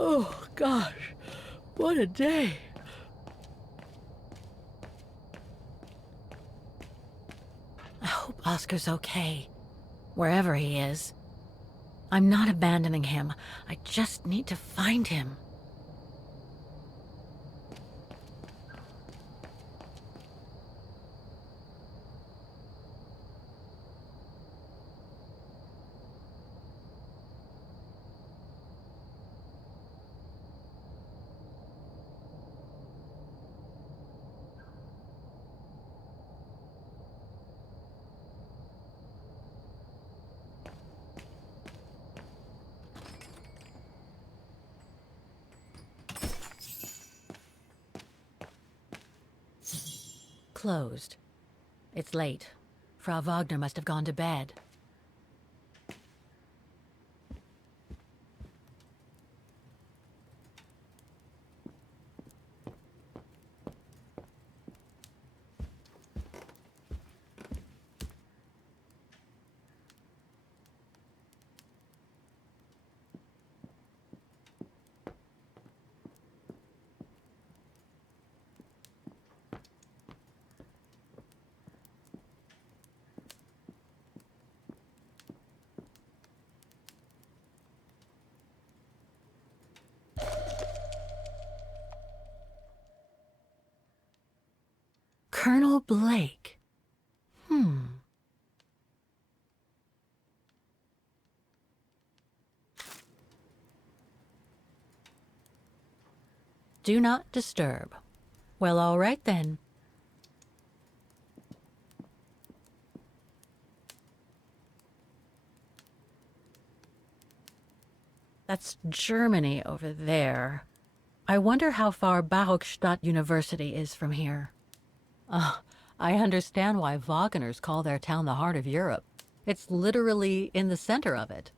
Oh, gosh. What a day. I hope Oscar's okay, wherever he is. I'm not abandoning him. I just need to find him. Closed. It's late. Frau Wagner must have gone to bed. Colonel Blake. Do not disturb. Well, all right then. That's Germany over there. I wonder how far Barockstadt University is from here. I understand why Wagners call their town the heart of Europe. It's literally in the center of it.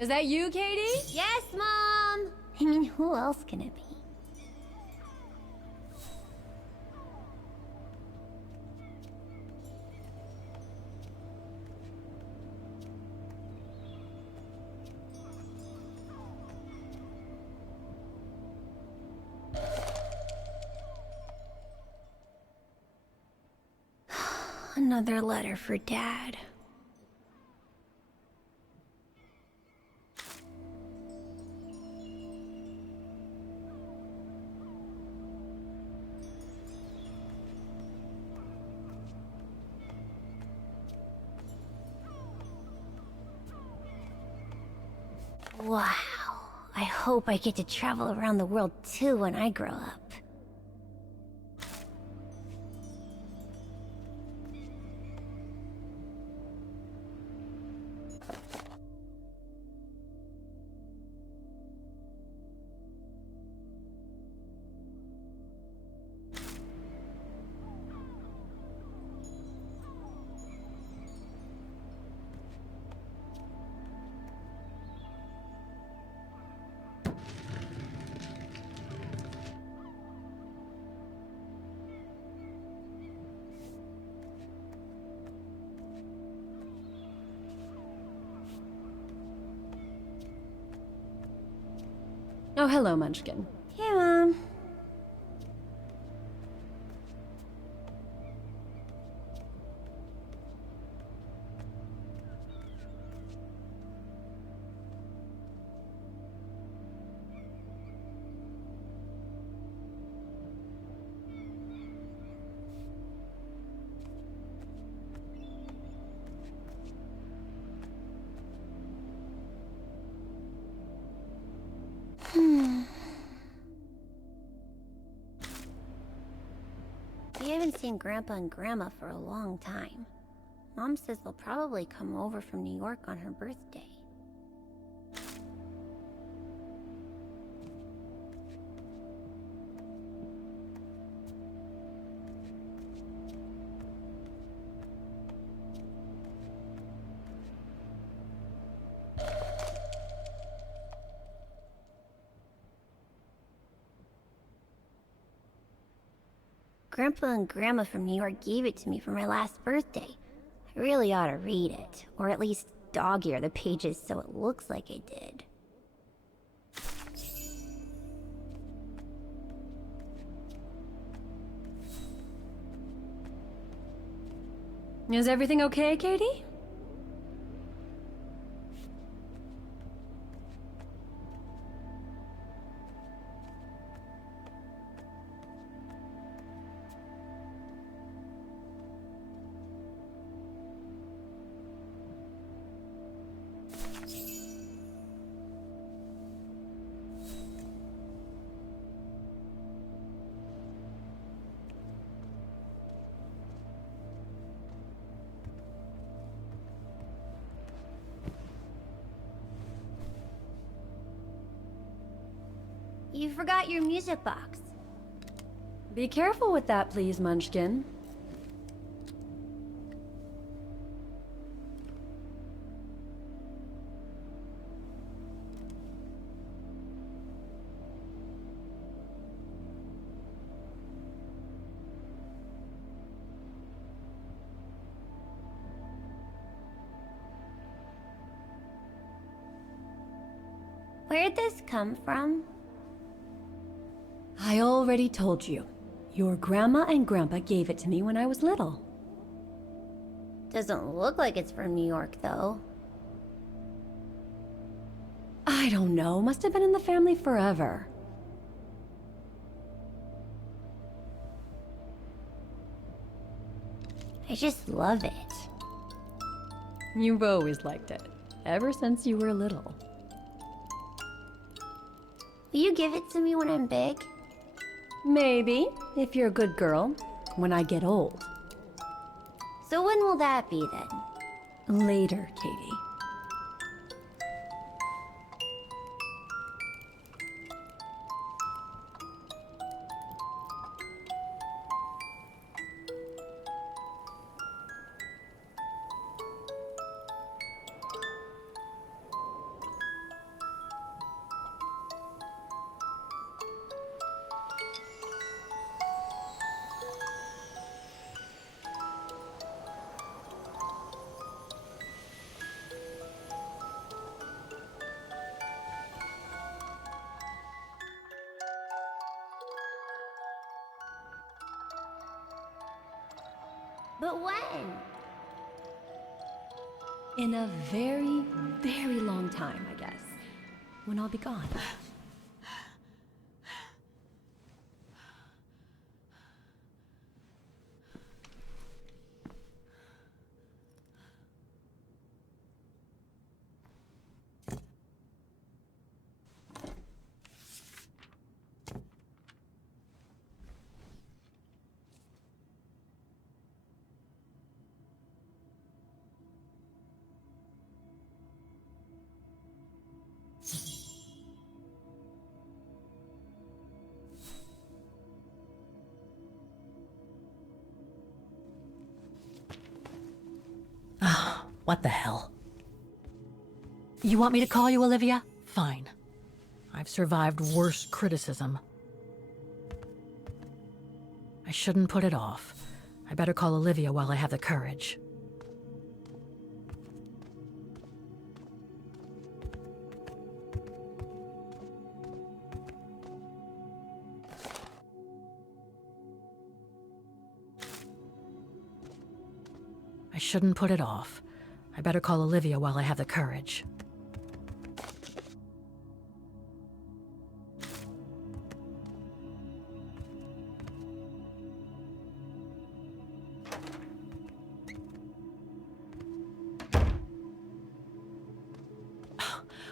Is that you, Katie? Yes, Mom! I mean, who else can it be? Another letter for Dad. Wow. I hope I get to travel around the world too when I grow up. Oh, hello, Munchkin. Hey, Mom. We haven't seen Grandpa and Grandma for a long time. Mom says they'll probably come over from New York on her birthday. Grandpa and Grandma from New York gave it to me for my last birthday. I really ought to read it, or at least dog-ear the pages so it looks like I did. Is everything okay, Katie? You forgot your music box. Be careful with that, please, Munchkin. Where'd this come from? I already told you. Your grandma and grandpa gave it to me when I was little. Doesn't look like it's from New York, though. I don't know. Must have been in the family forever. I just love it. You've always liked it. Ever since you were little. Will you give it to me when I'm big? Maybe, if you're a good girl, when I get old. So when will that be, then? Later, Katie. But when? In a very, very long time, I guess. When I'll be gone. What the hell? You want me to call you Olivia? Fine. I've survived worse criticism. I shouldn't put it off. I better call Olivia while I have the courage. I shouldn't put it off. I better call Olivia while I have the courage.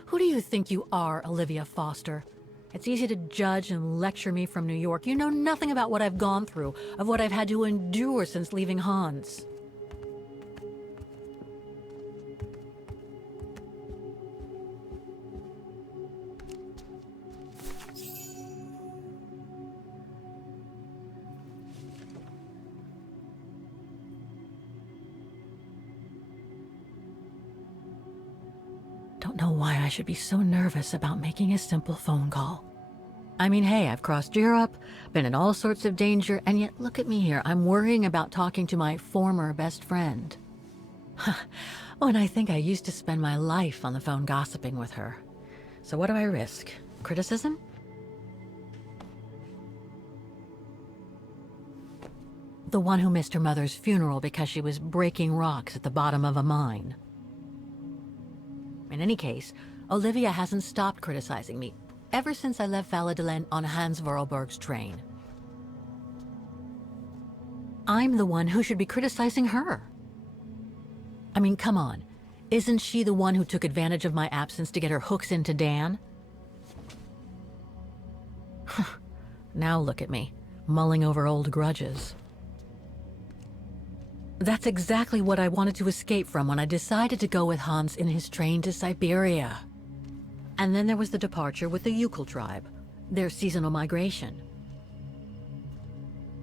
Who do you think you are, Olivia Foster? It's easy to judge and lecture me from New York. You know nothing about what I've gone through, of what I've had to endure since leaving Hans. Don't know why I should be so nervous about making a simple phone call. I mean, hey, I've crossed Europe, been in all sorts of danger, and yet look at me here. I'm worrying about talking to my former best friend. When I think I used to spend my life on the phone gossiping with her. So what do I risk? Criticism? The one who missed her mother's funeral because she was breaking rocks at the bottom of a mine. In any case, Olivia hasn't stopped criticizing me ever since I left Valladolid on Hans Vorarlberg's train. I'm the one who should be criticizing her. I mean, come on. Isn't she the one who took advantage of my absence to get her hooks into Dan? Now look at me, mulling over old grudges. That's exactly what I wanted to escape from when I decided to go with Hans in his train to Syberia. And then there was the departure with the Uccle tribe, their seasonal migration.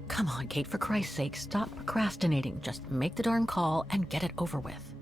Come on, Kate, for Christ's sake, stop procrastinating. Just make the darn call and get it over with.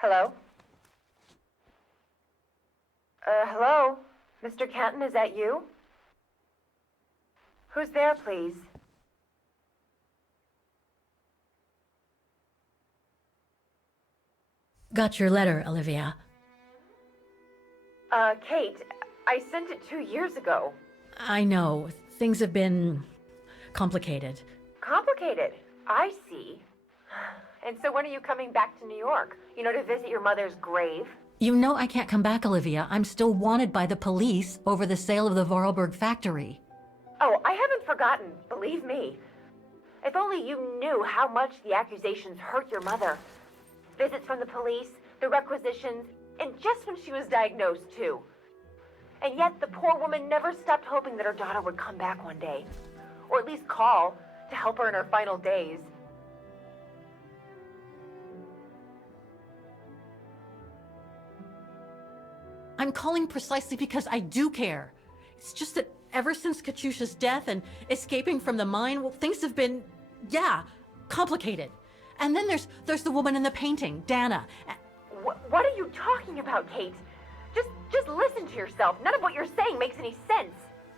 Hello? Hello? Mr. Canton, is that you? Who's there, please? Got your letter, Olivia. Kate, I sent it 2 years ago. I know, things have been complicated. Complicated. I see. And so when are you coming back to New York? You know, to visit your mother's grave? You know I can't come back, Olivia. I'm still wanted by the police over the sale of the Vorarlberg factory. Oh, I haven't forgotten, believe me. If only you knew how much the accusations hurt your mother. Visits from the police, the requisitions, and just when she was diagnosed, too. And yet the poor woman never stopped hoping that her daughter would come back one day. Or at least call to help her in her final days. I'm calling precisely because I do care. It's just that ever since Katyusha's death and escaping from the mine, well, things have been, complicated. And then there's the woman in the painting, Dana. What are you talking about, Kate? Just listen to yourself. None of what you're saying makes any sense.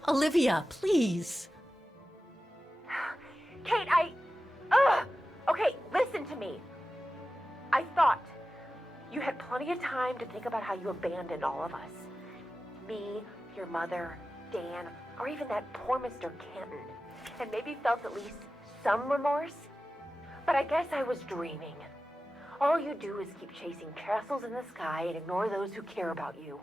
Olivia, please. Kate, Okay, listen to me. I thought You had plenty of time to think about how you abandoned all of us. Me, your mother, Dan, or even that poor Mr. Kenton. And maybe felt at least some remorse. But I guess I was dreaming. All you do is keep chasing castles in the sky and ignore those who care about you.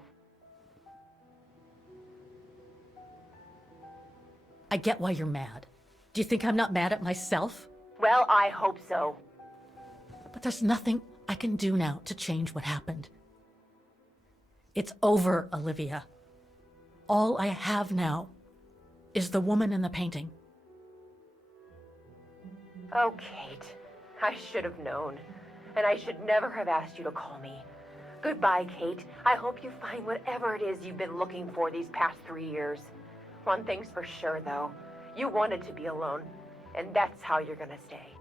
I get why you're mad. Do you think I'm not mad at myself? Well, I hope so. But there's nothing I can do now to change what happened. It's over, Olivia. All I have now is the woman in the painting. Oh, Kate. I should have known. And I should never have asked you to call me. Goodbye, Kate. I hope you find whatever it is you've been looking for these past 3 years. One thing's for sure, though. You wanted to be alone. And that's how you're gonna stay.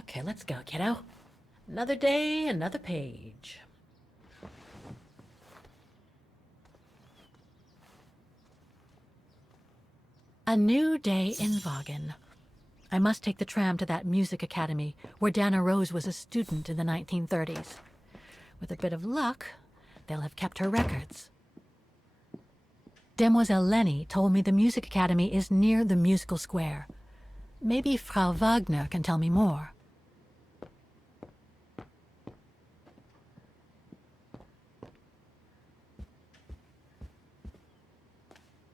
Okay, let's go, kiddo. Another day, another page. A new day in Vaughan. I must take the tram to that music academy where Dana Rose was a student in the 1930s. With a bit of luck, they'll have kept her records. Demoiselle Lenny told me the music academy is near the musical square. Maybe Frau Wagner can tell me more.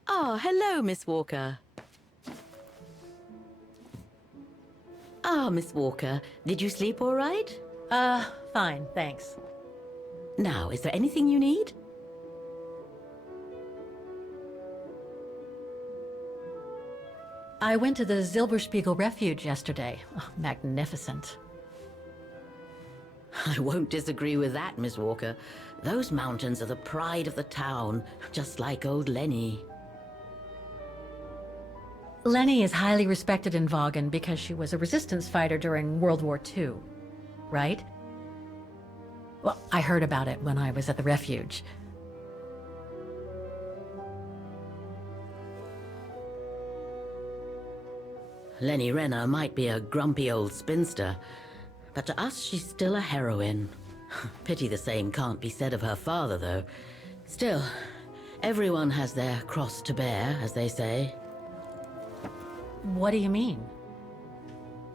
Oh, hello, Miss Walker. Miss Walker, did you sleep all right? Fine, thanks. Now, is there anything you need? I went to the Silberspiegel Refuge yesterday. Oh, magnificent. I won't disagree with that, Miss Walker. Those mountains are the pride of the town, just like old Lenny. Lenny is highly respected in Vaughan because she was a resistance fighter during World War II, right? Well, I heard about it when I was at the refuge. Lenny Renner might be a grumpy old spinster, but to us she's still a heroine. Pity the same can't be said of her father, though. Still, everyone has their cross to bear, as they say. What do you mean?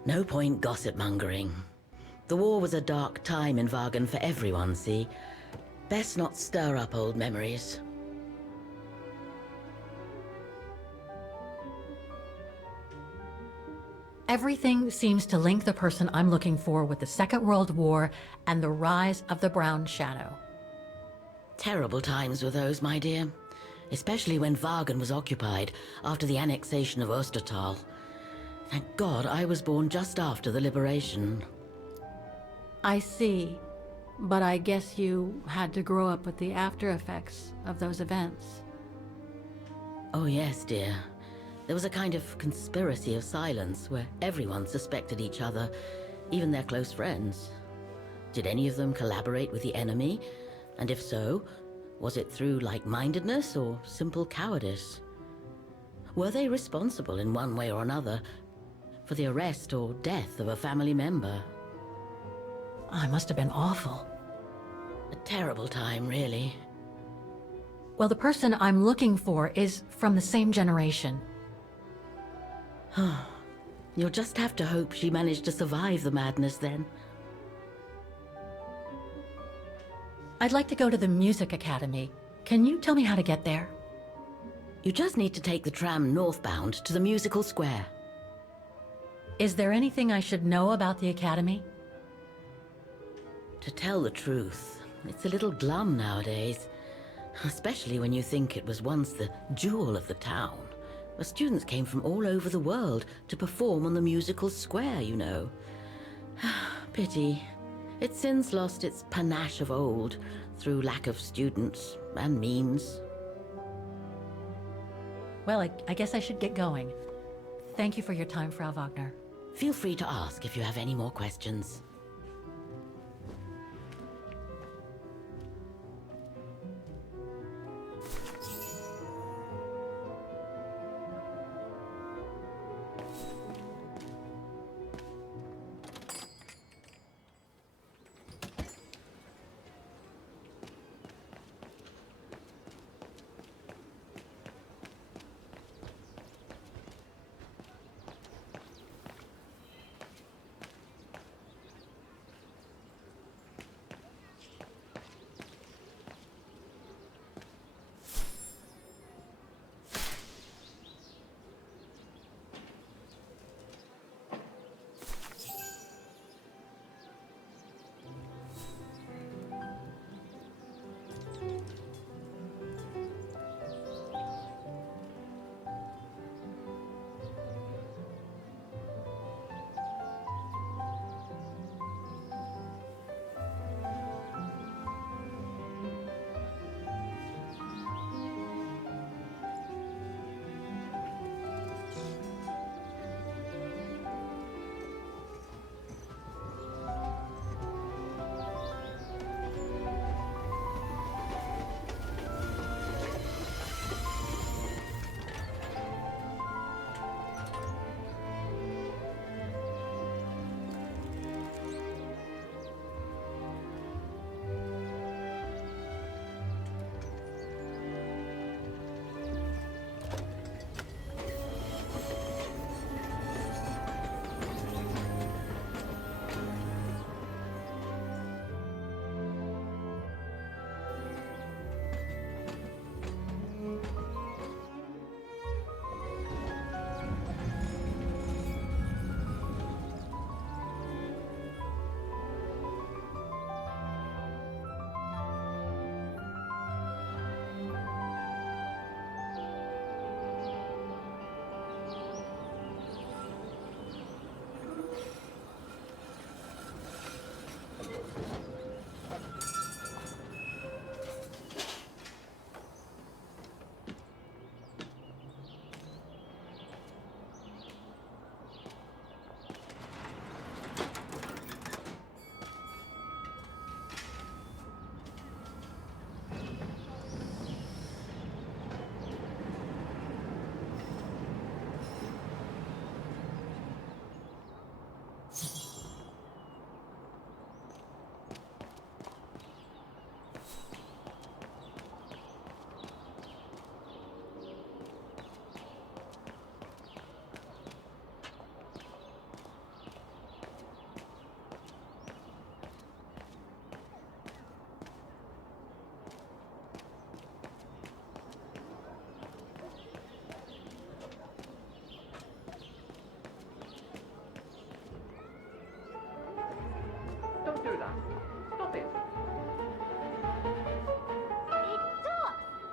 No point gossip-mongering. The war was a dark time in Vaughan for everyone, see? Best not stir up old memories. Everything seems to link the person I'm looking for with the Second World War and the rise of the Brown Shadow. Terrible times were those, my dear. Especially when Wagen was occupied after the annexation of Ostertal. Thank God I was born just after the liberation. I see. But I guess you had to grow up with the after effects of those events. Oh yes, dear. There was a kind of conspiracy of silence where everyone suspected each other, even their close friends. Did any of them collaborate with the enemy? And if so, was it through like-mindedness or simple cowardice? Were they responsible in one way or another for the arrest or death of a family member? Oh, it must have been awful. A terrible time, really. Well, the person I'm looking for is from the same generation. You'll just have to hope she managed to survive the madness then. I'd like to go to the Music Academy. Can you tell me how to get there? You just need to take the tram northbound to the musical square. Is there anything I should know about the Academy? To tell the truth, it's a little glum nowadays. Especially when you think it was once the jewel of the town, where students came from all over the world to perform on the musical square, you know. Pity. It's since lost its panache of old through lack of students and means. Well, I guess I should get going. Thank you for your time, Frau Wagner. Feel free to ask if you have any more questions.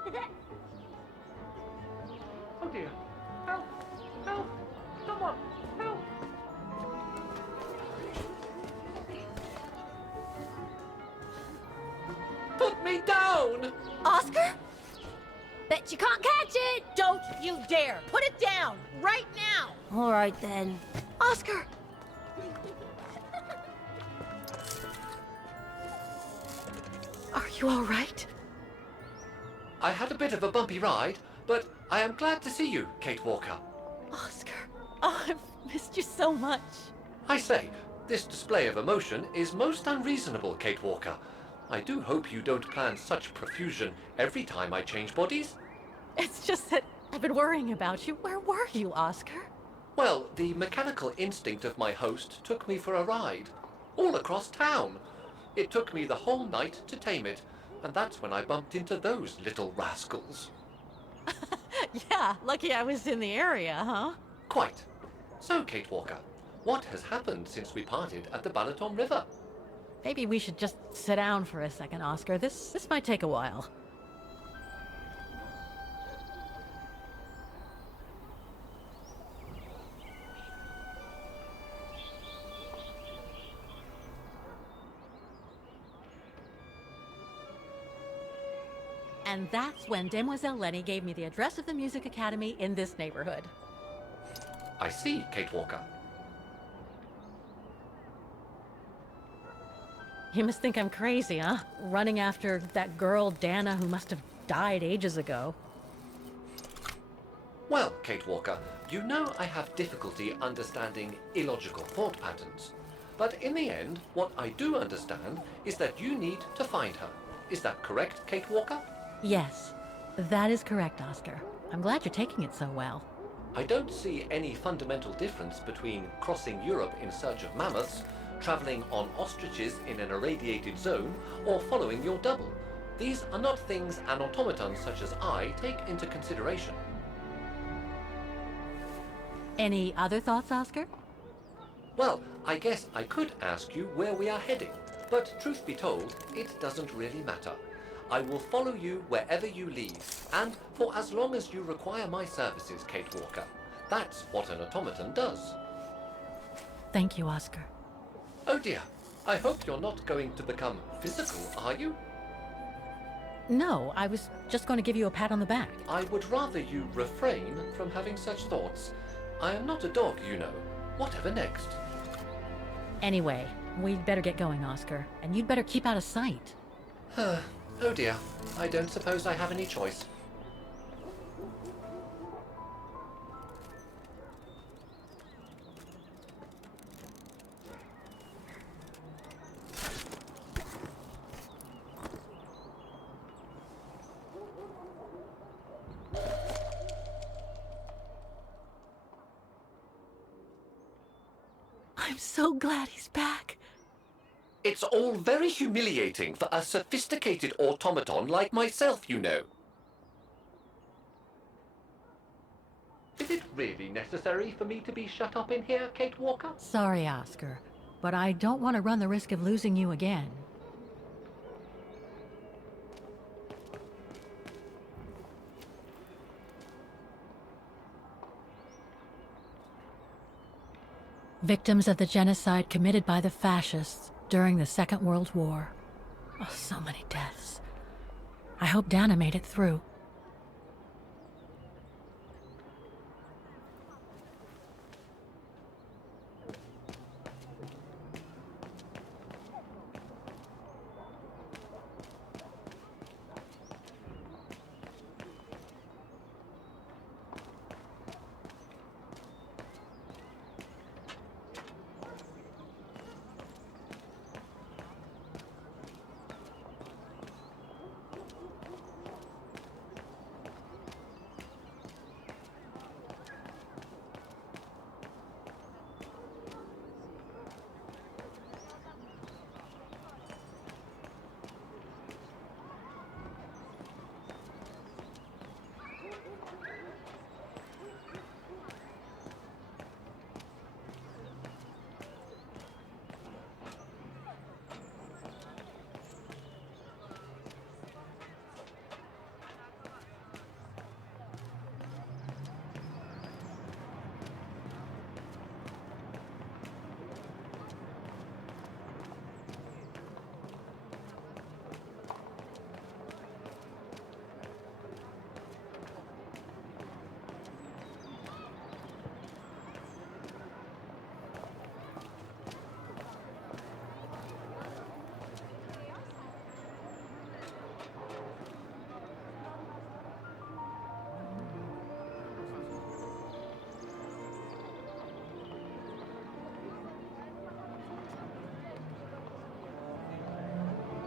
Oh dear. Help! Help! Someone! Help! Put me down! Oscar? Bet you can't catch it! Don't you dare! Put it down! Right now! Alright then. Oscar! Are you all right? I had a bit of a bumpy ride, but I am glad to see you, Kate Walker. Oscar. Oh, I've missed you so much. I say, this display of emotion is most unreasonable, Kate Walker. I do hope you don't plan such profusion every time I change bodies. It's just that I've been worrying about you. Where were you, Oscar? Well, the mechanical instinct of my host took me for a ride, all across town. It took me the whole night to tame it, and that's when I bumped into those little rascals. Yeah, lucky I was in the area, huh? Quite. So, Kate Walker, what has happened since we parted at the Balaton River? Maybe we should just sit down for a second, Oscar. This might take a while. And that's when Demoiselle Lenny gave me the address of the Music Academy in this neighborhood. I see, Kate Walker. You must think I'm crazy, huh? Running after that girl, Dana, who must have died ages ago. Well, Kate Walker, you know I have difficulty understanding illogical thought patterns. But in the end, what I do understand is that you need to find her. Is that correct, Kate Walker? Yes, that is correct, Oscar. I'm glad you're taking it so well. I don't see any fundamental difference between crossing Europe in search of mammoths, traveling on ostriches in an irradiated zone, or following your double. These are not things an automaton such as I take into consideration. Any other thoughts, Oscar? Well, I guess I could ask you where we are heading, but truth be told, it doesn't really matter. I will follow you wherever you lead, and for as long as you require my services, Kate Walker. That's what an automaton does. Thank you, Oscar. Oh dear, I hope you're not going to become physical, are you? No, I was just going to give you a pat on the back. I would rather you refrain from having such thoughts. I am not a dog, you know. Whatever next? Anyway, we'd better get going, Oscar, and you'd better keep out of sight. Oh dear, I don't suppose I have any choice. I'm so glad he's back. It's all very humiliating for a sophisticated automaton like myself, you know. Is it really necessary for me to be shut up in here, Kate Walker? Sorry, Oscar, but I don't want to run the risk of losing you again. Victims of the genocide committed by the fascists during the Second World War. Oh, so many deaths. I hope Dana made it through.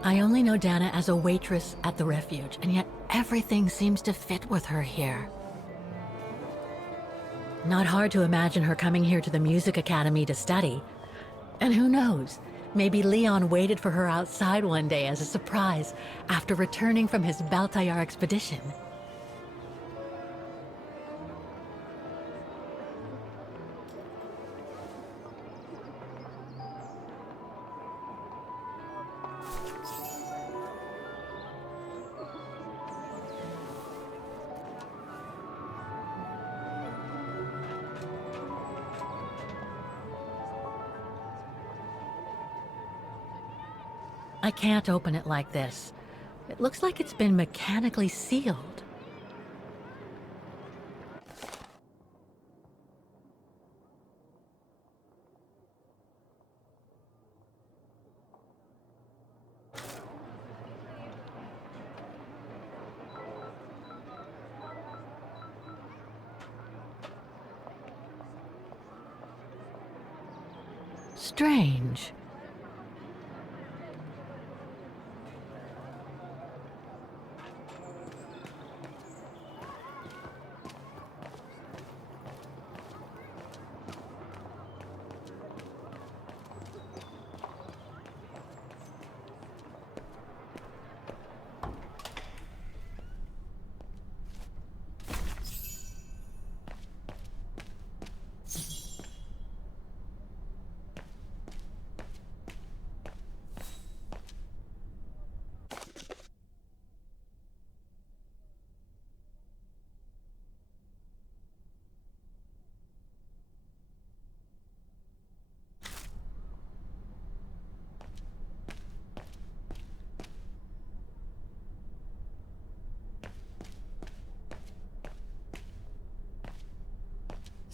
I only know Dana as a waitress at the refuge, and yet everything seems to fit with her here. Not hard to imagine her coming here to the Music Academy to study. And who knows, maybe Leon waited for her outside one day as a surprise after returning from his Baltayar expedition. I can't open it like this. It looks like it's been mechanically sealed. Strange.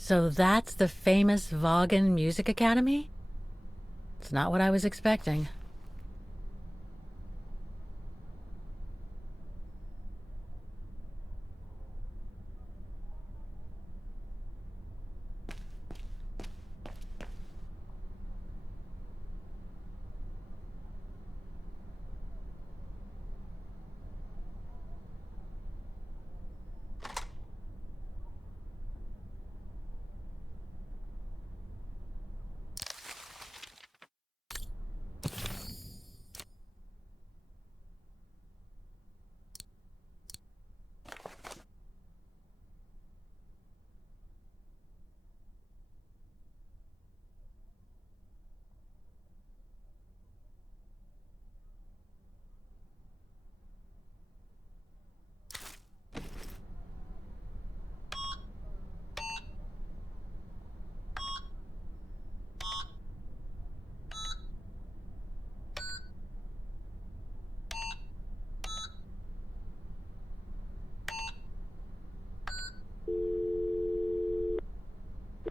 So that's the famous Vaughan Music Academy? It's not what I was expecting.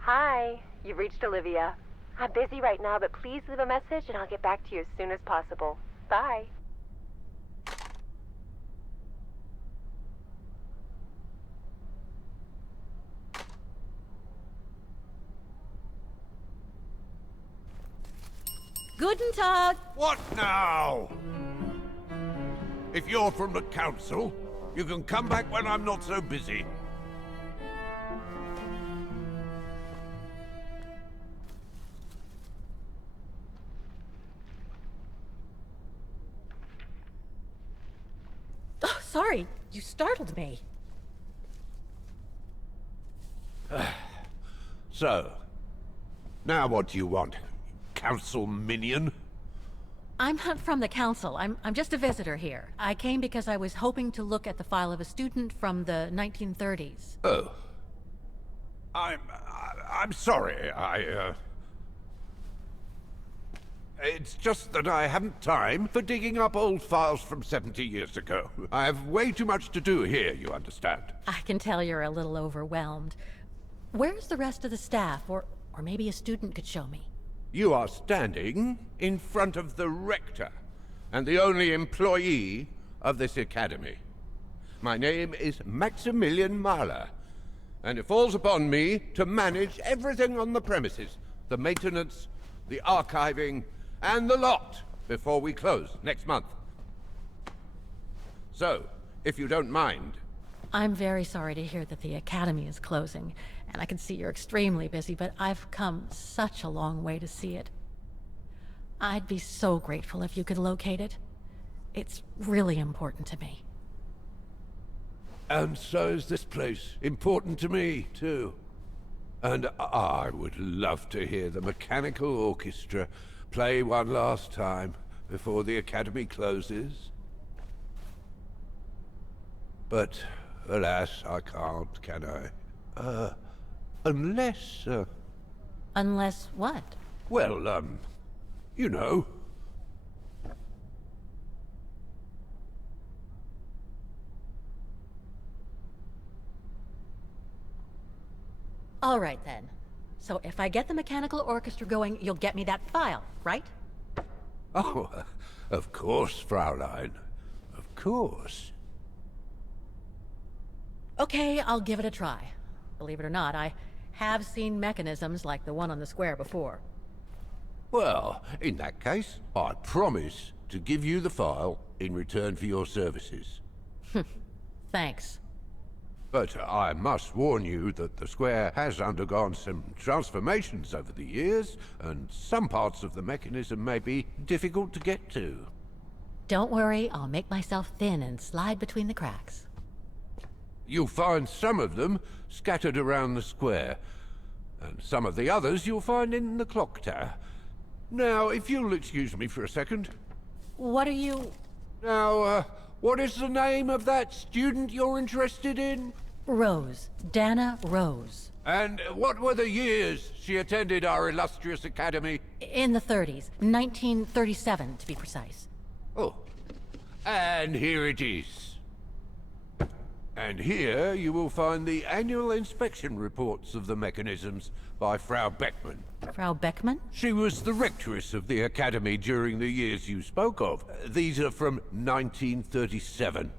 Hi, you've reached Olivia. I'm busy right now, but please leave a message and I'll get back to you as soon as possible. Bye. Guten Tag! What now? If you're from the council, you can come back when I'm not so busy. Oh, sorry, you startled me. So, now what do you want? Council minion? I'm not from the council. I'm just a visitor here. I came because I was hoping to look at the file of a student from the 1930s. Oh. I'm sorry, It's just that I haven't time for digging up old files from 70 years ago. I have way too much to do here, you understand. I can tell you're a little overwhelmed. Where's the rest of the staff? Or maybe a student could show me. You are standing in front of the rector, and the only employee of this academy. My name is Maximilian Mahler, and it falls upon me to manage everything on the premises. The maintenance, the archiving, and the lot before we close next month. So, if you don't mind, I'm very sorry to hear that the Academy is closing, and I can see you're extremely busy, but I've come such a long way to see it. I'd be so grateful if you could locate it. It's really important to me. and so is this place important to me, too. And I would love to hear the mechanical orchestra play one last time before the Academy closes. But, alas, I can't, can I? Unless, Unless what? well, you know. All right, then. So if I get the mechanical orchestra going, you'll get me that file, right? Oh, of course, Fraulein. Of course. Okay, I'll give it a try. Believe it or not, I have seen mechanisms like the one on the square before. Well, in that case, I promise to give you the file in return for your services. Thanks. But I must warn you that the square has undergone some transformations over the years, and some parts of the mechanism may be difficult to get to. Don't worry, I'll make myself thin and slide between the cracks. You'll find some of them scattered around the square, and some of the others you'll find in the clock tower. Now, if you'll excuse me for a second. What are you... Now, what is the name of that student you're interested in? Rose. Dana Rose. And what were the years she attended our illustrious academy? In the 30s. 1937, to be precise. Oh, and here it is. And here you will find the annual inspection reports of the mechanisms by Frau Beckmann. Frau Beckmann? She was the rectress of the academy during the years you spoke of. These are from 1937.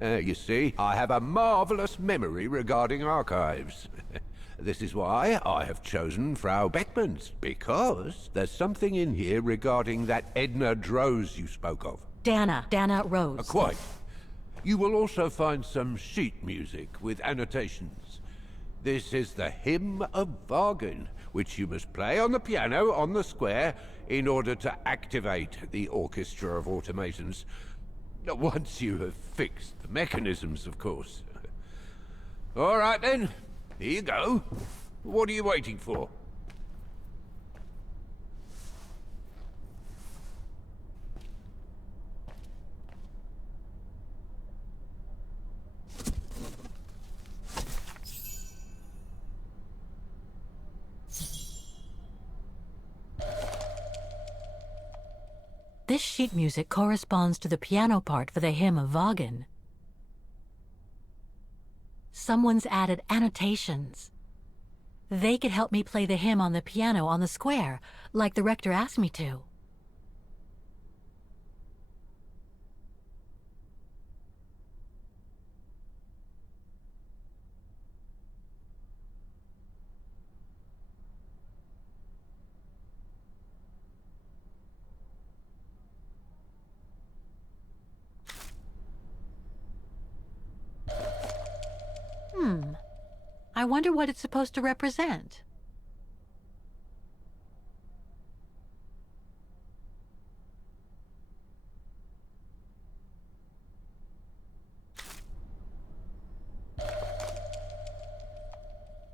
You see, I have a marvelous memory regarding archives. This is why I have chosen Frau Beckmann's, because there's something in here regarding that Edna Droz you spoke of. Dana Rose. Quite. You will also find some sheet music with annotations. This is the Hymn of Wagen, which you must play on the piano on the square in order to activate the orchestra of automatons. Once you have fixed the mechanisms, of course. All right then, here you go. What are you waiting for? This sheet music corresponds to the piano part for the Hymn of Wagen. Someone's added annotations. They could help me play the hymn on the piano on the square, like the rector asked me to. I wonder what it's supposed to represent.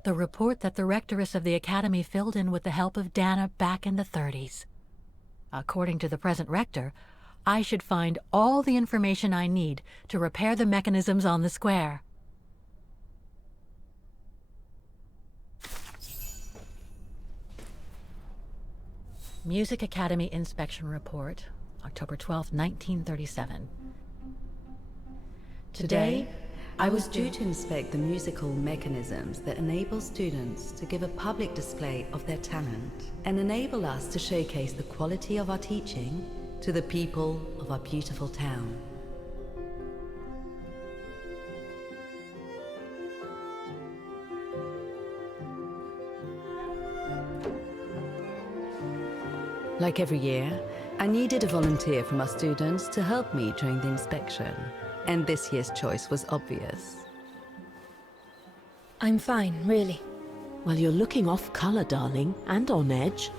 The report that the rectoress of the academy filled in with the help of Dana back in the 30s. According to the present rector, I should find all the information I need to repair the mechanisms on the square. Music Academy Inspection Report, October 12, 1937. Today, I was due to inspect the musical mechanisms that enable students to give a public display of their talent and enable us to showcase the quality of our teaching to the people of our beautiful town. Like every year, I needed a volunteer from our students to help me during the inspection. and this year's choice was obvious. I'm fine, really. Well, you're looking off color, darling, and on edge.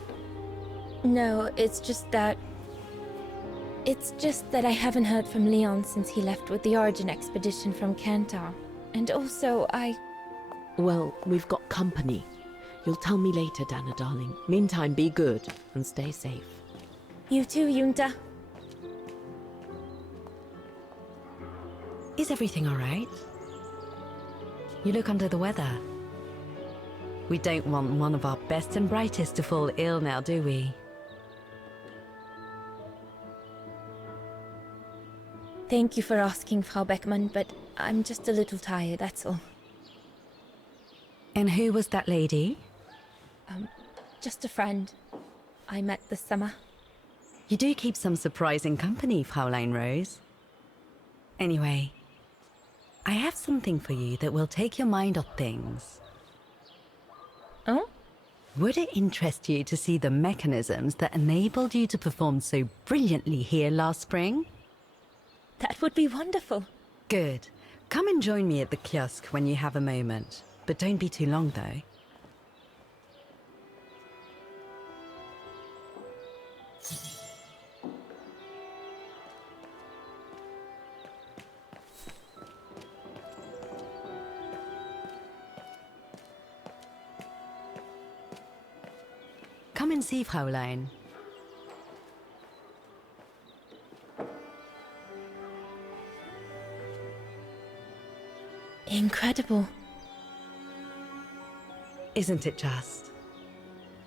No, it's just that I haven't heard from Leon since he left with the Origin expedition from Kantar. And also, Well, we've got company. You'll tell me later, Dana, darling. Meantime, be good and stay safe. You too, Yunta. Is everything all right? You look under the weather. We don't want one of our best and brightest to fall ill now, do we? Thank you for asking, Frau Beckmann, but I'm just a little tired, that's all. And who was that lady? Just a friend I met this summer. You do keep some surprising company, Fraulein Rose. Anyway, I have something for you that will take your mind off things. Oh? Would it interest you to see the mechanisms that enabled you to perform so brilliantly here last spring? That would be wonderful. Good. Come and join me at the kiosk when you have a moment. But don't be too long, though. Come and see, Fraulein. Incredible. Isn't it just?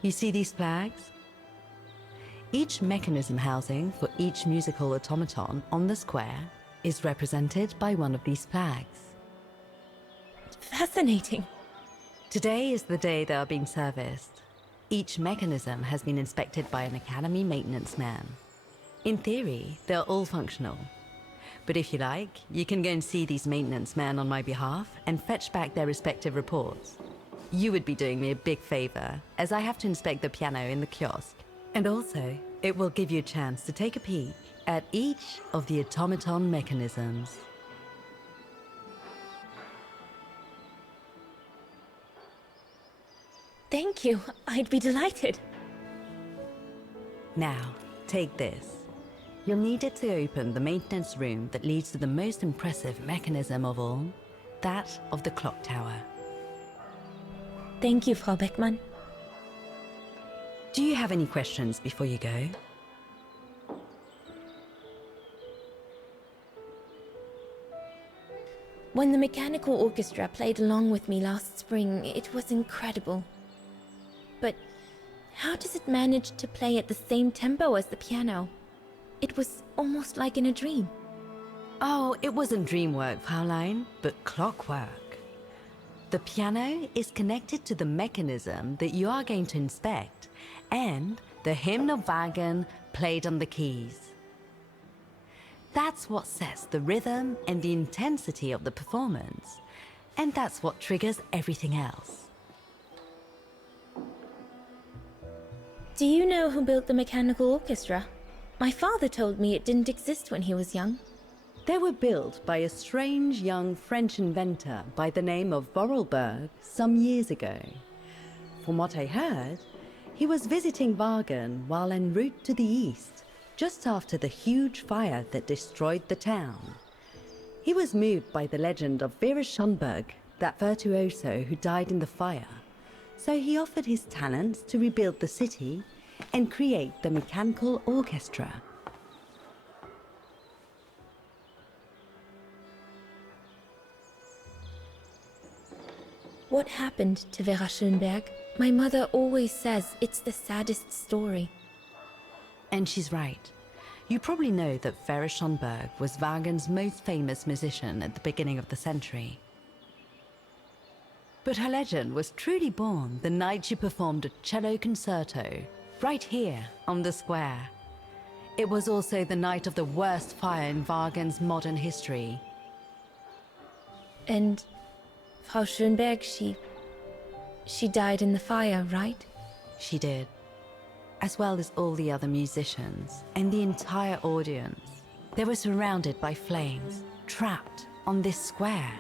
You see these flags? Each mechanism housing for each musical automaton on the square is represented by one of these flags. Fascinating. Today is the day they are being serviced. Each mechanism has been inspected by an Academy maintenance man. In theory, they're all functional. But if you like, you can go and see these maintenance men on my behalf and fetch back their respective reports. You would be doing me a big favor, as I have to inspect the piano in the kiosk. And also, it will give you a chance to take a peek at each of the automaton mechanisms. Thank you. I'd be delighted. Now, take this. You'll need it to open the maintenance room that leads to the most impressive mechanism of all, that of the clock tower. Thank you, Frau Beckmann. Do you have any questions before you go? When the mechanical orchestra played along with me last spring, it was incredible. But how does it manage to play at the same tempo as the piano? It was almost like in a dream. Oh, it wasn't dream work, Fraulein, but clockwork. The piano is connected to the mechanism that you are going to inspect, and the hymn of Wagen played on the keys. That's what sets the rhythm and the intensity of the performance, and that's what triggers everything else. Do you know who built the mechanical orchestra? My father told me it didn't exist when he was young. They were built by a strange young French inventor by the name of Vorarlberg some years ago. From what I heard, he was visiting Wagen while en route to the east, just after the huge fire that destroyed the town. He was moved by the legend of Vera Schönberg, that virtuoso who died in the fire, so he offered his talents to rebuild the city and create the mechanical orchestra. What happened to Vera Schönberg? My mother always says it's the saddest story. And she's right. You probably know that Vera Schönberg was Wagen's most famous musician at the beginning of the century. But her legend was truly born the night she performed a cello concerto, right here on the square. It was also the night of the worst fire in Wagen's modern history. And Frau Schönberg, she died in the fire, right? She did, as well as all the other musicians and the entire audience. They were surrounded by flames, trapped on this square.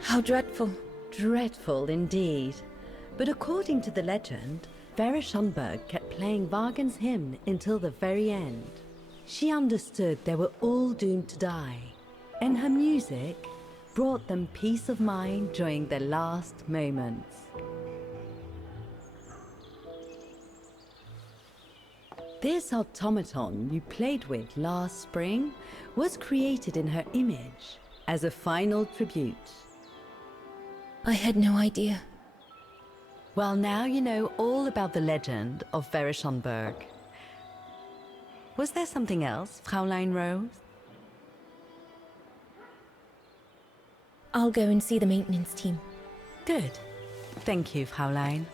How dreadful. Dreadful indeed. But according to the legend, Vera Schönberg kept playing Wagner's hymn until the very end. She understood they were all doomed to die, and her music brought them peace of mind during their last moments. This automaton you played with last spring was created in her image as a final tribute. I had no idea. Well, now you know all about the legend of Vera Schönberg. Was there something else, Fraulein Rose? I'll go and see the maintenance team. Good. Thank you, Fraulein.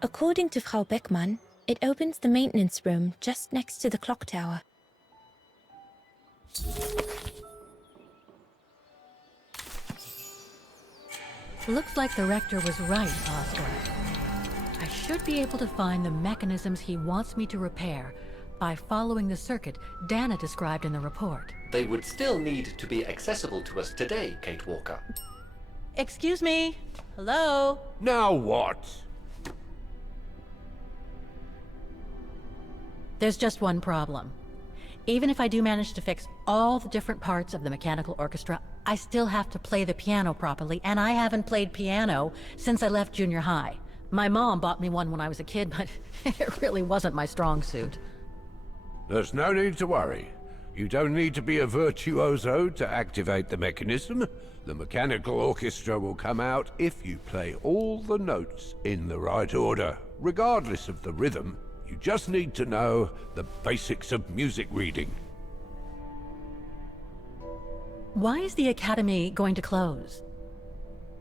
According to Frau Beckmann, it opens the maintenance room just next to the clock tower. Looks like the rector was right, Oscar. I should be able to find the mechanisms he wants me to repair by following the circuit Dana described in the report. They would still need to be accessible to us today, Kate Walker. Excuse me? Hello? Now what? There's just one problem. Even if I do manage to fix all the different parts of the mechanical orchestra, I still have to play the piano properly, and I haven't played piano since I left junior high. My mom bought me one when I was a kid, but it really wasn't my strong suit. There's no need to worry. You don't need to be a virtuoso to activate the mechanism. The mechanical orchestra will come out if you play all the notes in the right order, regardless of the rhythm. You just need to know the basics of music reading. Why is the academy going to close?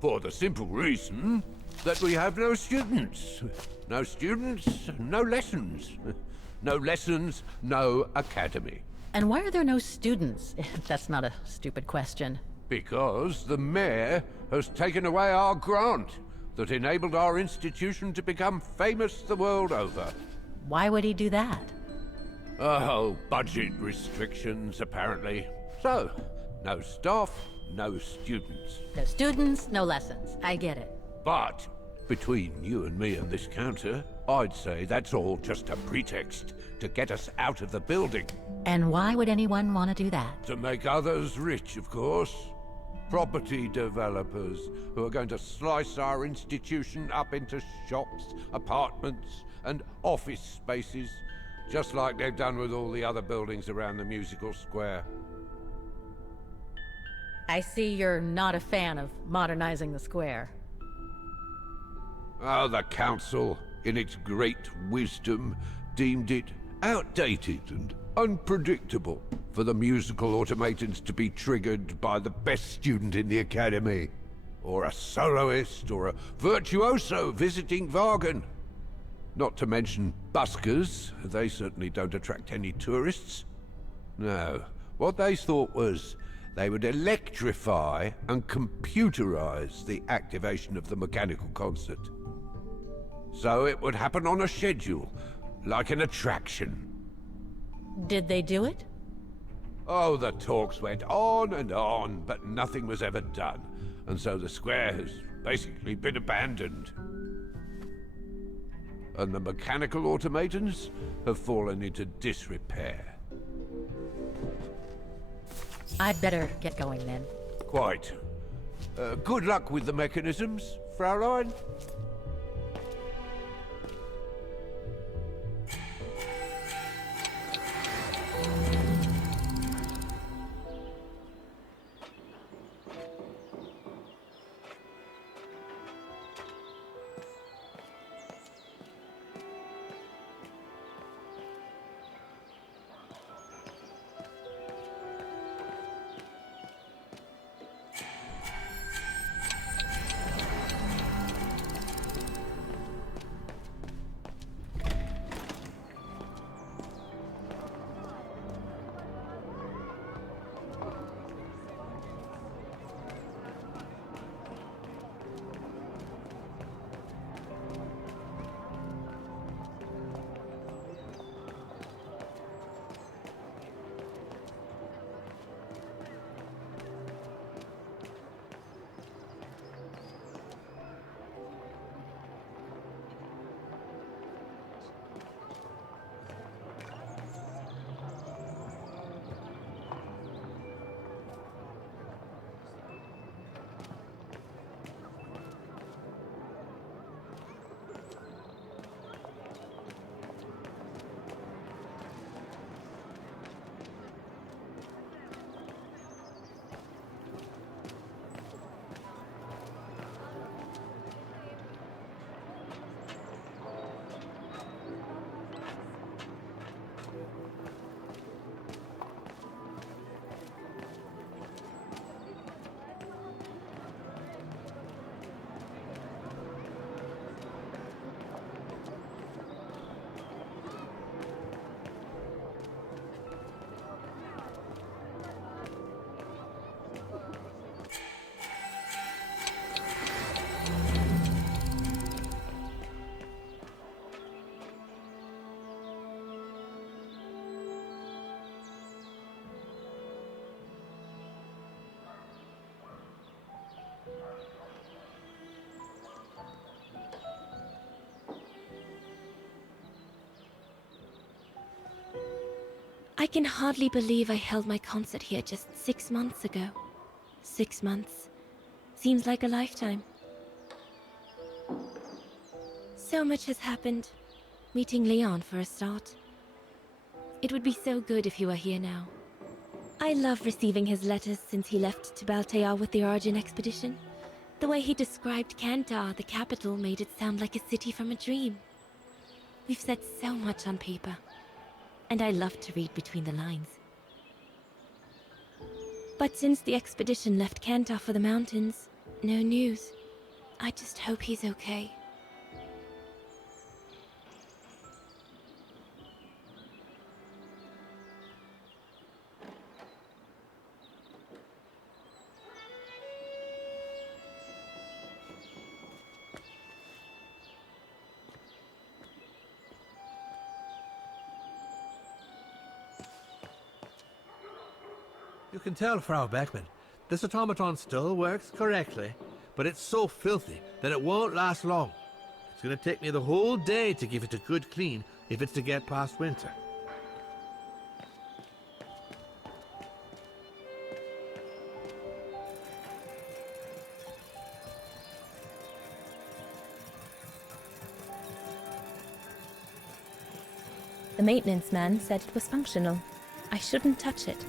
For the simple reason that we have no students. No students, no lessons. No lessons, no academy. And why are there no students? That's not a stupid question. Because the mayor has taken away our grant that enabled our institution to become famous the world over. Why would he do that? Oh, budget restrictions, apparently. So, no staff, no students. No students, no lessons. I get it. But, between you and me and this counter, I'd say that's all just a pretext to get us out of the building. And why would anyone want to do that? To make others rich, of course. Property developers who are going to slice our institution up into shops, apartments, and office spaces, just like they've done with all the other buildings around the musical square. I see you're not a fan of modernizing the square. Oh, the council, in its great wisdom, deemed it outdated and unpredictable for the musical automatons to be triggered by the best student in the academy, or a soloist, or a virtuoso visiting Wagen. Not to mention buskers, they certainly don't attract any tourists. No, what they thought was they would electrify and computerize the activation of the mechanical concert. So it would happen on a schedule, like an attraction. Did they do it? Oh, the talks went on and on, but nothing was ever done. And so the square has basically been abandoned. And the mechanical automatons have fallen into disrepair. I'd better get going then. Quite. Good luck with the mechanisms, Fraulein. I can hardly believe I held my concert here just 6 months ago. 6 months. Seems like a lifetime. So much has happened. Meeting Leon for a start. It would be so good if he were here now. I love receiving his letters since he left to Baltea with the Origin expedition. The way he described Kantar, the capital, made it sound like a city from a dream. We've said so much on paper, and I love to read between the lines. But since the expedition left Kantar for the mountains, no news. I just hope he's okay. You can tell, Frau Beckman, this automaton still works correctly, but it's so filthy that it won't last long. It's going to take me the whole day to give it a good clean if it's to get past winter. The maintenance man said it was functional. I shouldn't touch it.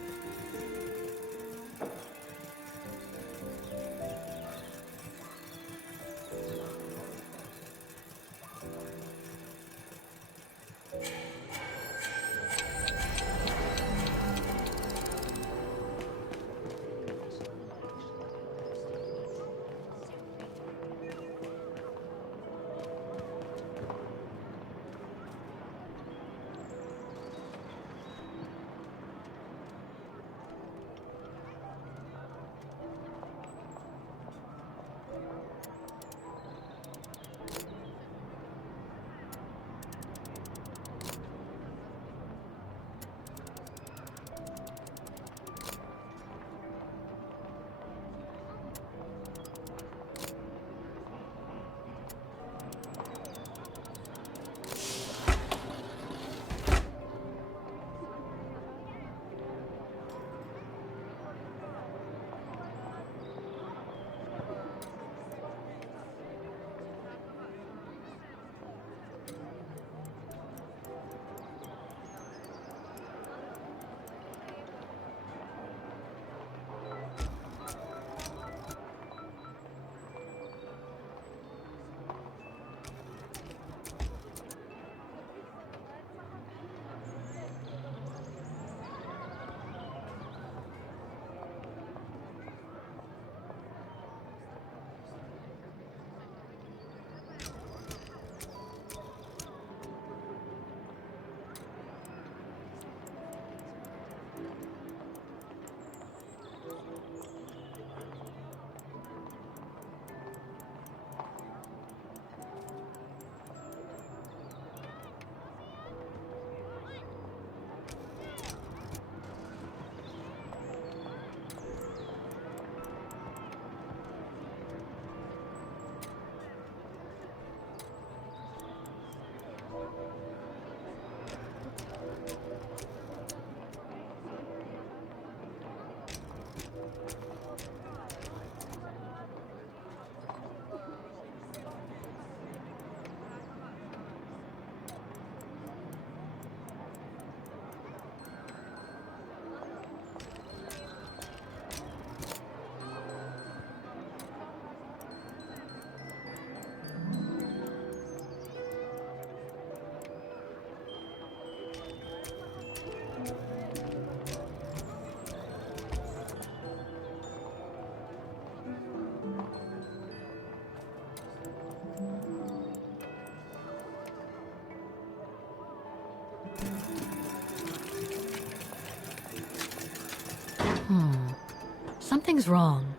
Something's wrong.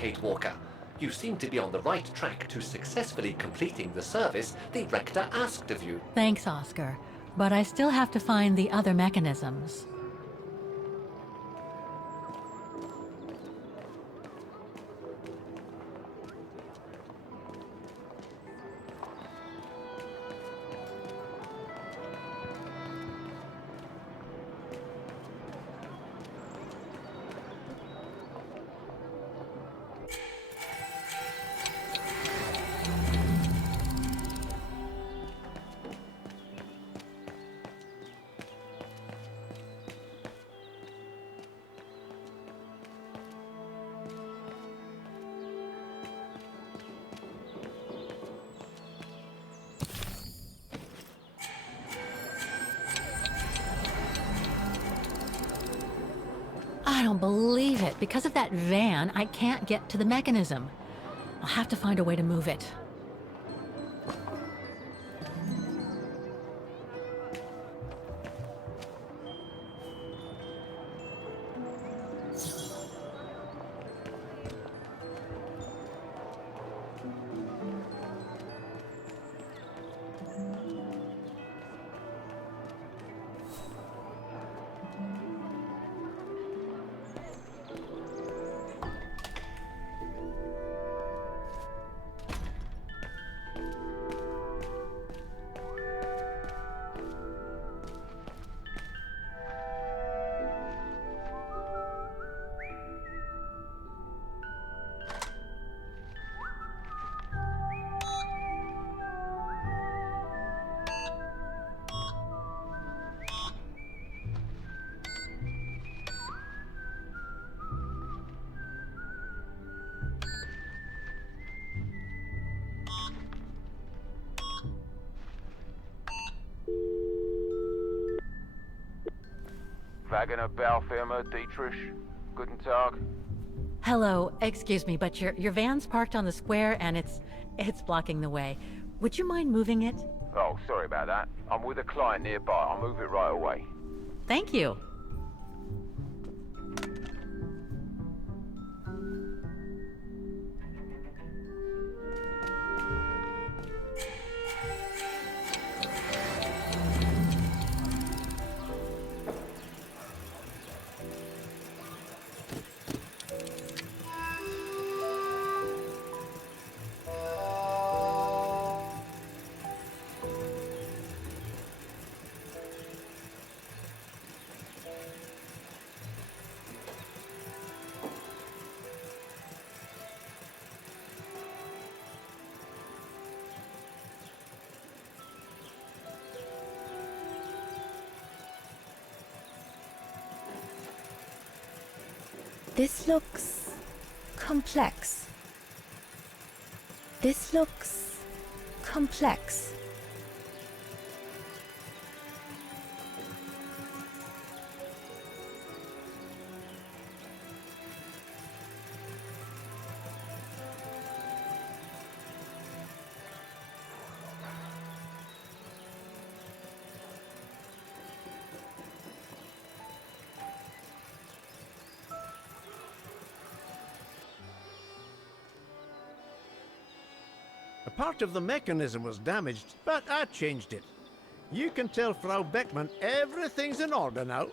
Kate Walker. You seem to be on the right track to successfully completing the service the Rector asked of you. Thanks, Oscar. But I still have to find the other mechanisms. I don't believe it. Because of that van, I can't get to the mechanism. I'll have to find a way to move it. Wagner Baufirma, Dietrich. Guten Tag. Hello, excuse me, but your van's parked on the square and it's blocking the way. Would you mind moving it? Oh, sorry about that. I'm with a client nearby. I'll move it right away. Thank you. This looks complex. This looks complex. A part of the mechanism was damaged, but I changed it. You can tell Frau Beckmann everything's in order now.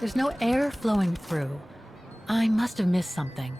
There's no air flowing through. I must have missed something.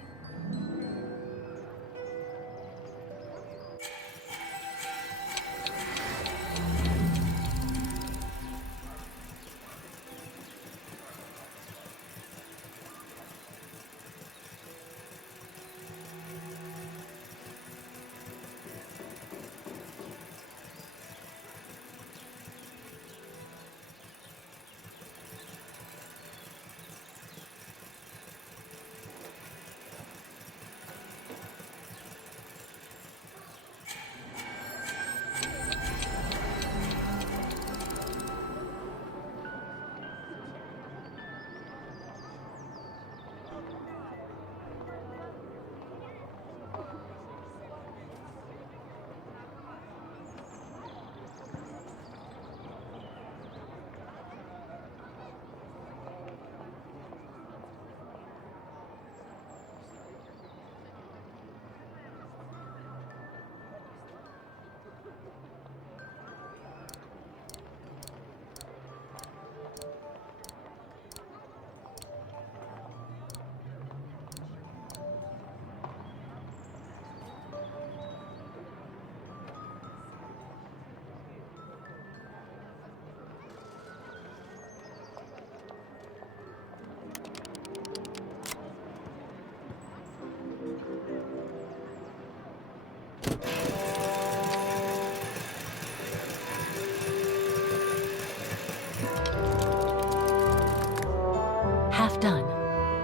Half done.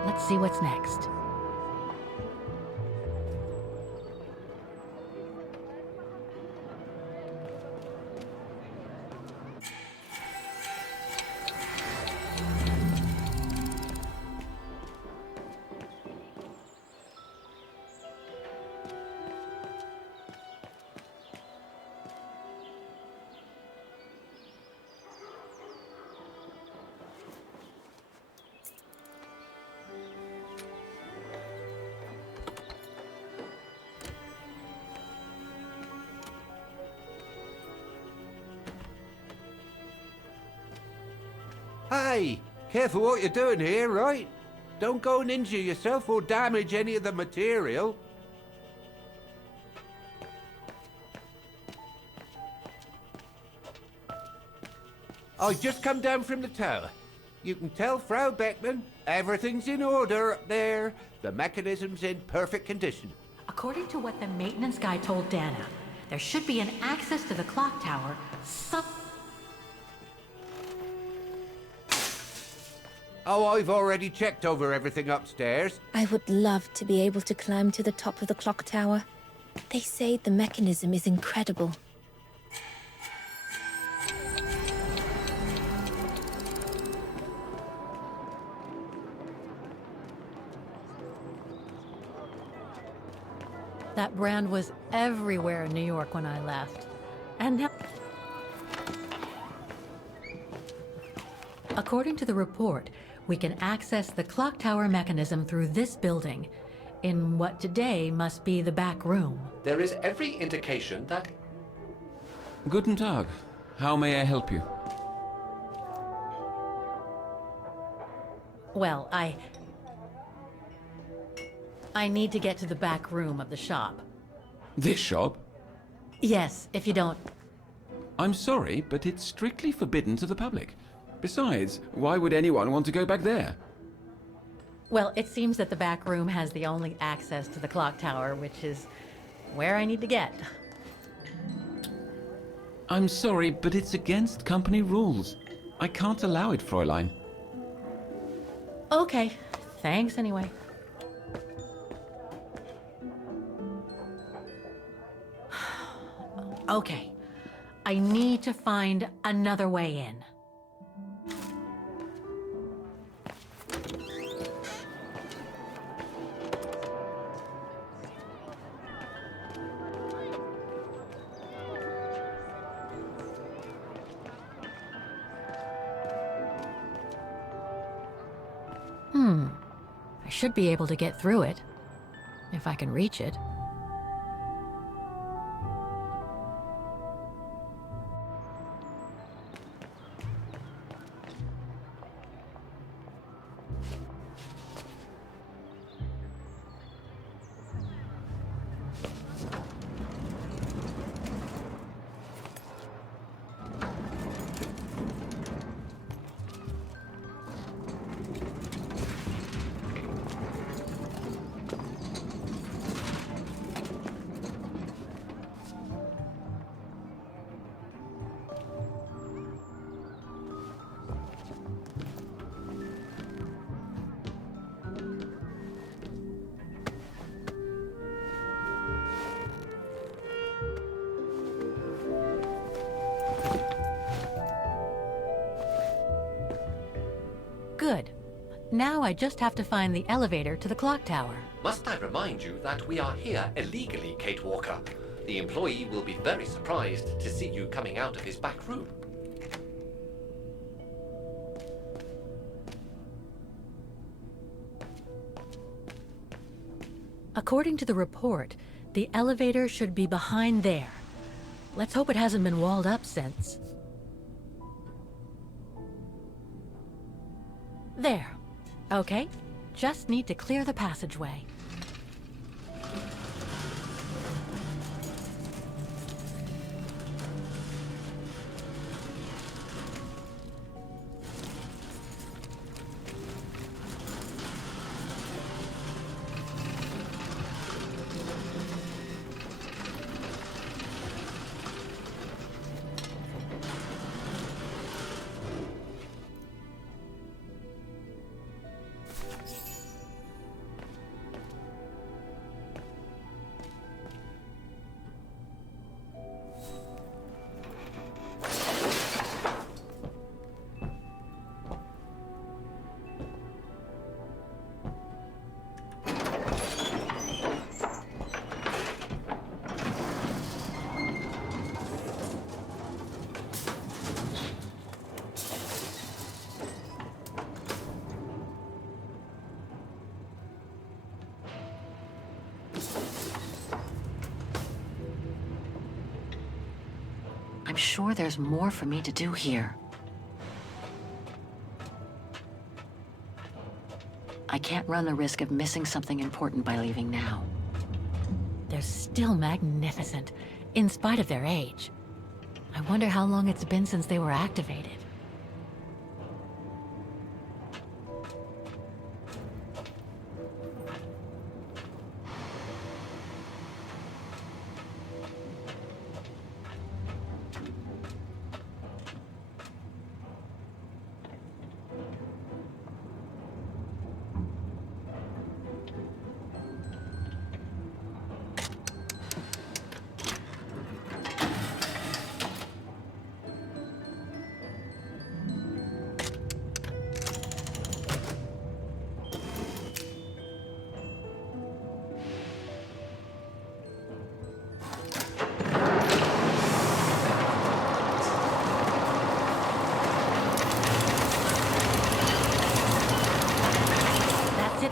Let's see what's next. Hey, Careful what you're doing here, right? Don't go and injure yourself or damage any of the material. I just come down from the tower. You can tell Frau Beckman everything's in order up there. The mechanism's in perfect condition. According to what the maintenance guy told Dana, there should be an access to the clock tower Oh, I've already checked over everything upstairs. I would love to be able to climb to the top of the clock tower. They say the mechanism is incredible. That brand was everywhere in New York when I left. And now... According to the report, we can access the clock tower mechanism through this building, in what today must be the back room. There is every indication that... Guten Tag. How may I help you? Well, I need to get to the back room of the shop. This shop? Yes, if you don't... I'm sorry, but it's strictly forbidden to the public. Besides, why would anyone want to go back there? Well, it seems that the back room has the only access to the clock tower, which is where I need to get. I'm sorry, but it's against company rules. I can't allow it, Fräulein. Okay, thanks anyway. Okay, I need to find another way in. I should be able to get through it, if I can reach it. Good. Now I just have to find the elevator to the clock tower. Must I remind you that we are here illegally, Kate Walker? The employee will be very surprised to see you coming out of his back room. According to the report, the elevator should be behind there. Let's hope it hasn't been walled up since. There. Okay, just need to clear the passageway. I'm sure there's more for me to do here. I can't run the risk of missing something important by leaving now. They're still magnificent, in spite of their age. I wonder how long it's been since they were activated.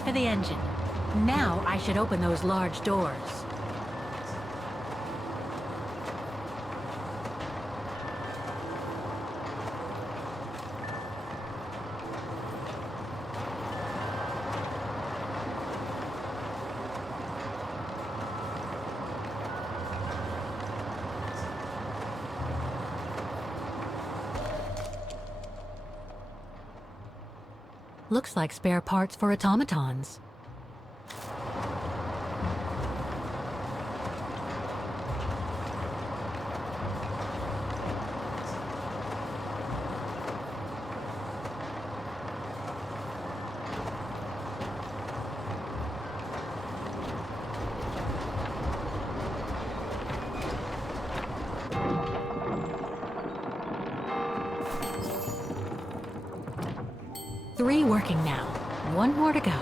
For the engine. Now I should open those large doors. Looks like spare parts for automatons. Three working now. One more to go.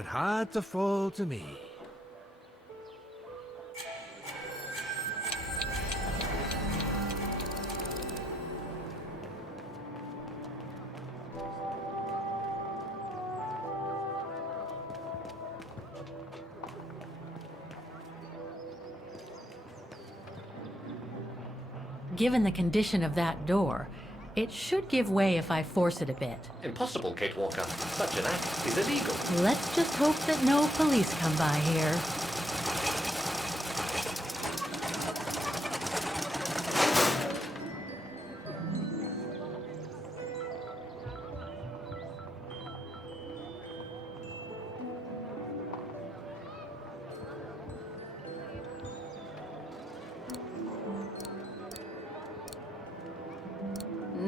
It had to fall to me. Given the condition of that door, it should give way if I force it a bit. Impossible, Kate Walker. Such an act is illegal. Let's just hope that no police come by here.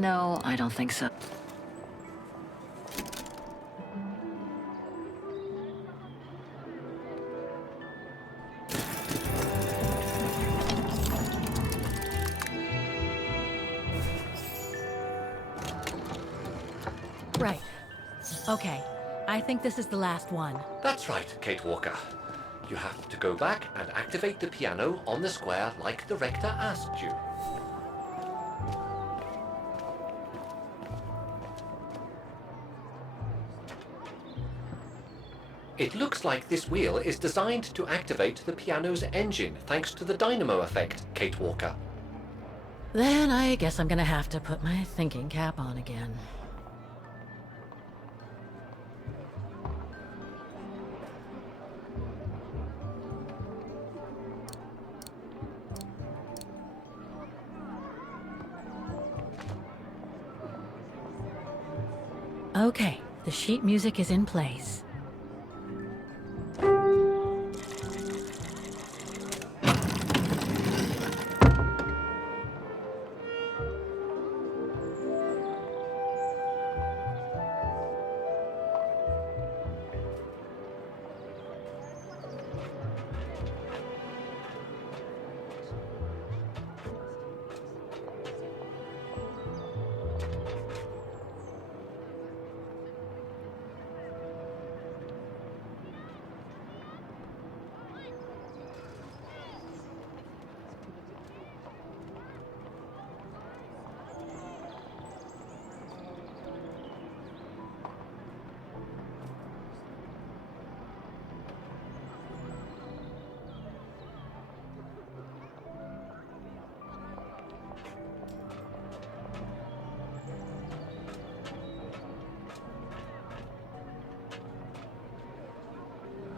No, I don't think so. Right. Okay. I think this is the last one. That's right, Kate Walker. You have to go back and activate the piano on the square like the rector asked you. It looks like this wheel is designed to activate the piano's engine thanks to the dynamo effect, Kate Walker. Then I guess I'm gonna have to put my thinking cap on again. Okay, the sheet music is in place.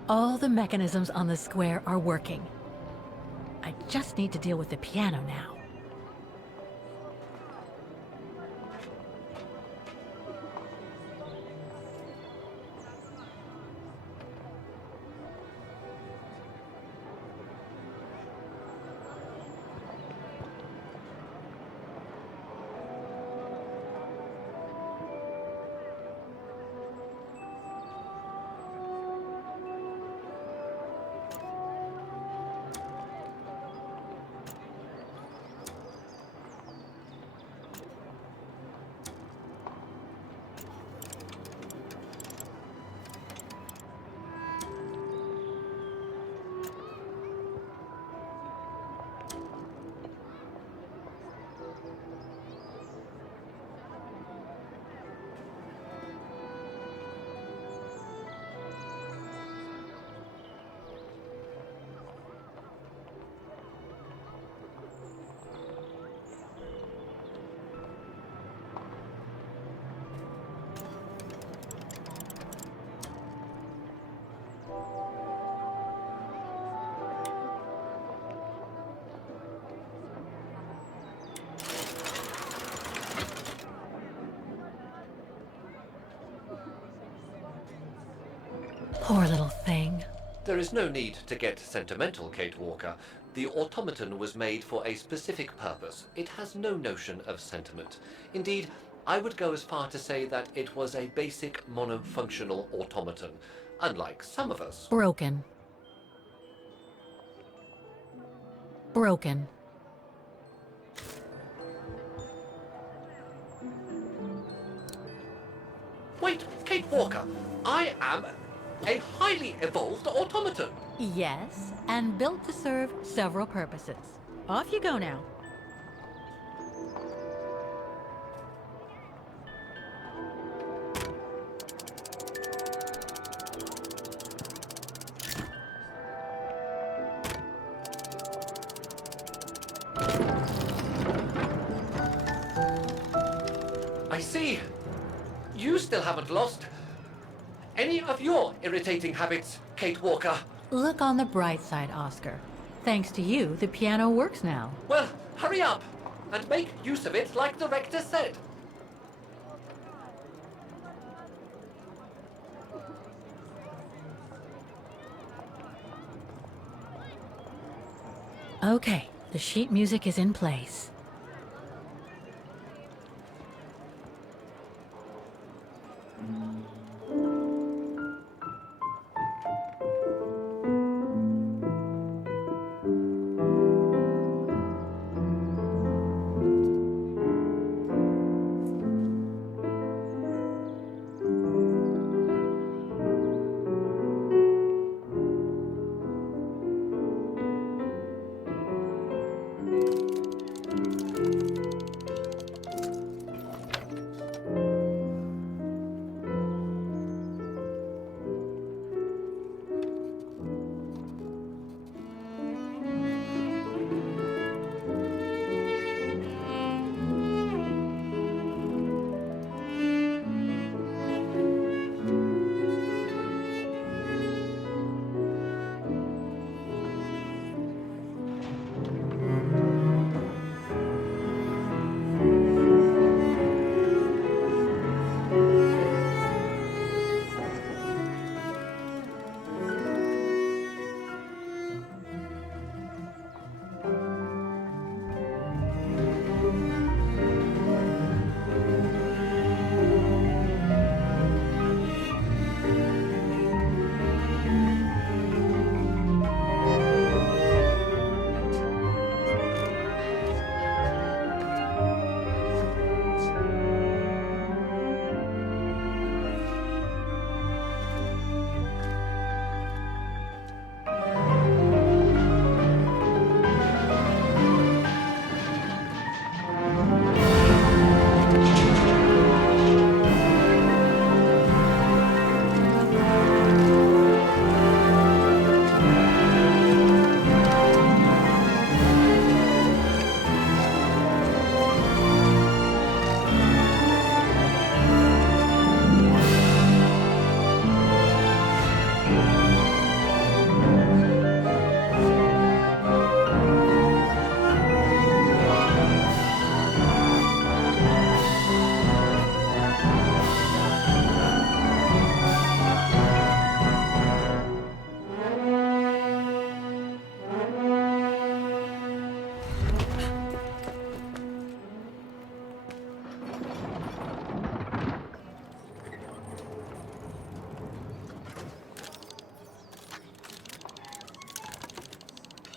All the mechanisms on the square are working. I just need to deal with the piano now. Poor little thing. There is no need to get sentimental, Kate Walker. The automaton was made for a specific purpose. It has no notion of sentiment. Indeed, I would go as far to say that it was a basic monofunctional automaton, unlike some of us. Broken. Broken. Wait, Kate Walker, I am a highly evolved automaton. Yes, and built to serve several purposes. Off you go now. I see. You still haven't lost any of your irritating habits, Kate Walker. Look on the bright side, Oscar. Thanks to you, the piano works now. Well, hurry up and make use of it like the rector said. Okay, the sheet music is in place.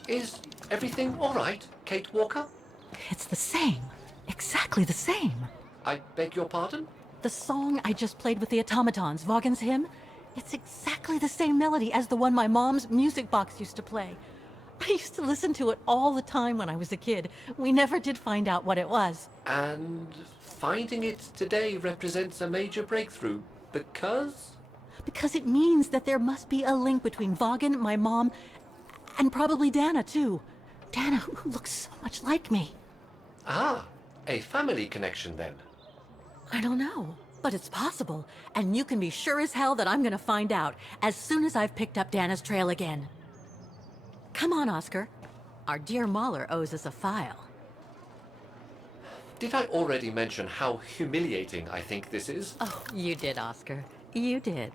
Is everything all right, Kate Walker? It's the same. Exactly the same. I beg your pardon? The song I just played with the automatons, Vaughan's hymn, it's exactly the same melody as the one my mom's music box used to play. I used to listen to it all the time when I was a kid. We never did find out what it was. And finding it today represents a major breakthrough, because? Because it means that there must be a link between Vaughan, my mom, and probably Dana, too. Dana, who looks so much like me. Ah, a family connection then. I don't know, but it's possible. And you can be sure as hell that I'm gonna find out as soon as I've picked up Dana's trail again. Come on, Oscar. Our dear Mahler owes us a file. Did I already mention how humiliating I think this is? Oh, you did, Oscar. You did.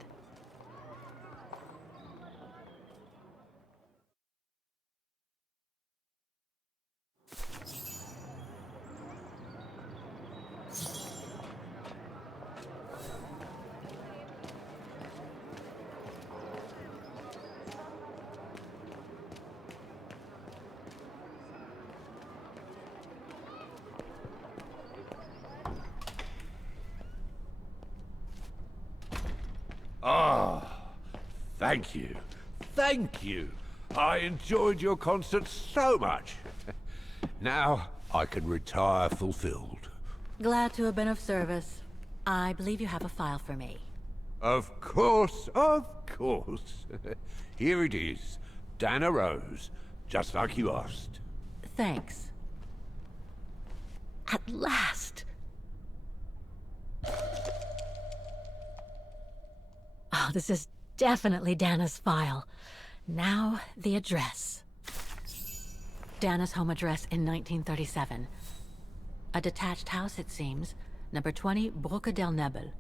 Ah, thank you. Thank you. I enjoyed your concert so much. Now I can retire fulfilled. Glad to have been of service. I believe you have a file for me. Of course, of course. Here it is. Dana Rose, just like you asked. Thanks. At last! Oh, this is definitely Dana's file. Now, the address. Dana's home address in 1937. A detached house, it seems. Number 20, Brücke del Nebel.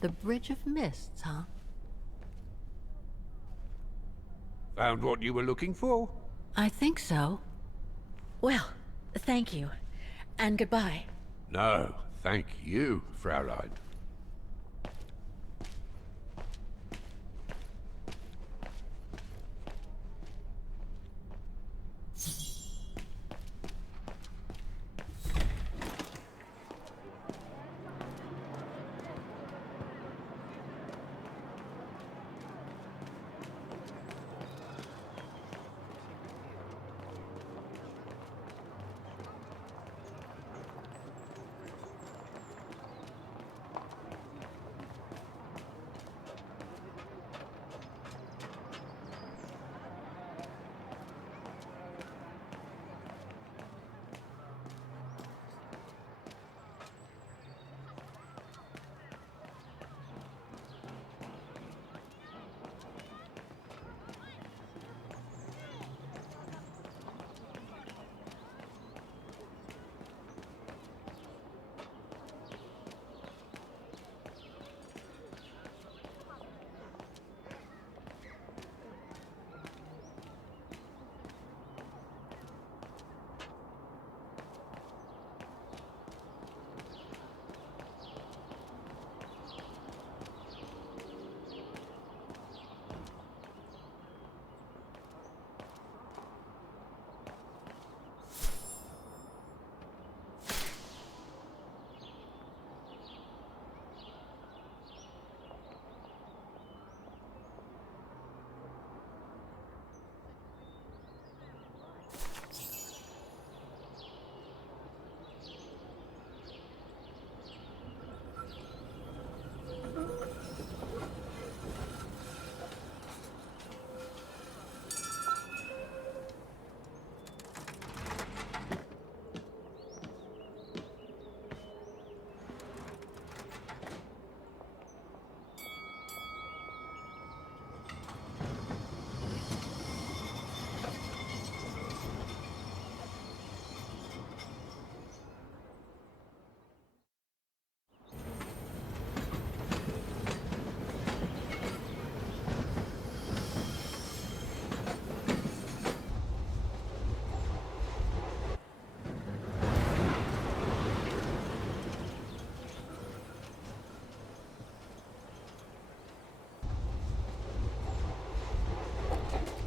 The Bridge of Mists, huh? Found what you were looking for? I think so. Well, thank you. And goodbye. No, thank you, Fraulein.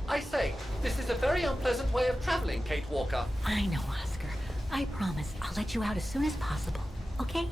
I say, this is a very unpleasant way of traveling, Kate Walker. I know, Oscar. I promise I'll let you out as soon as possible, okay?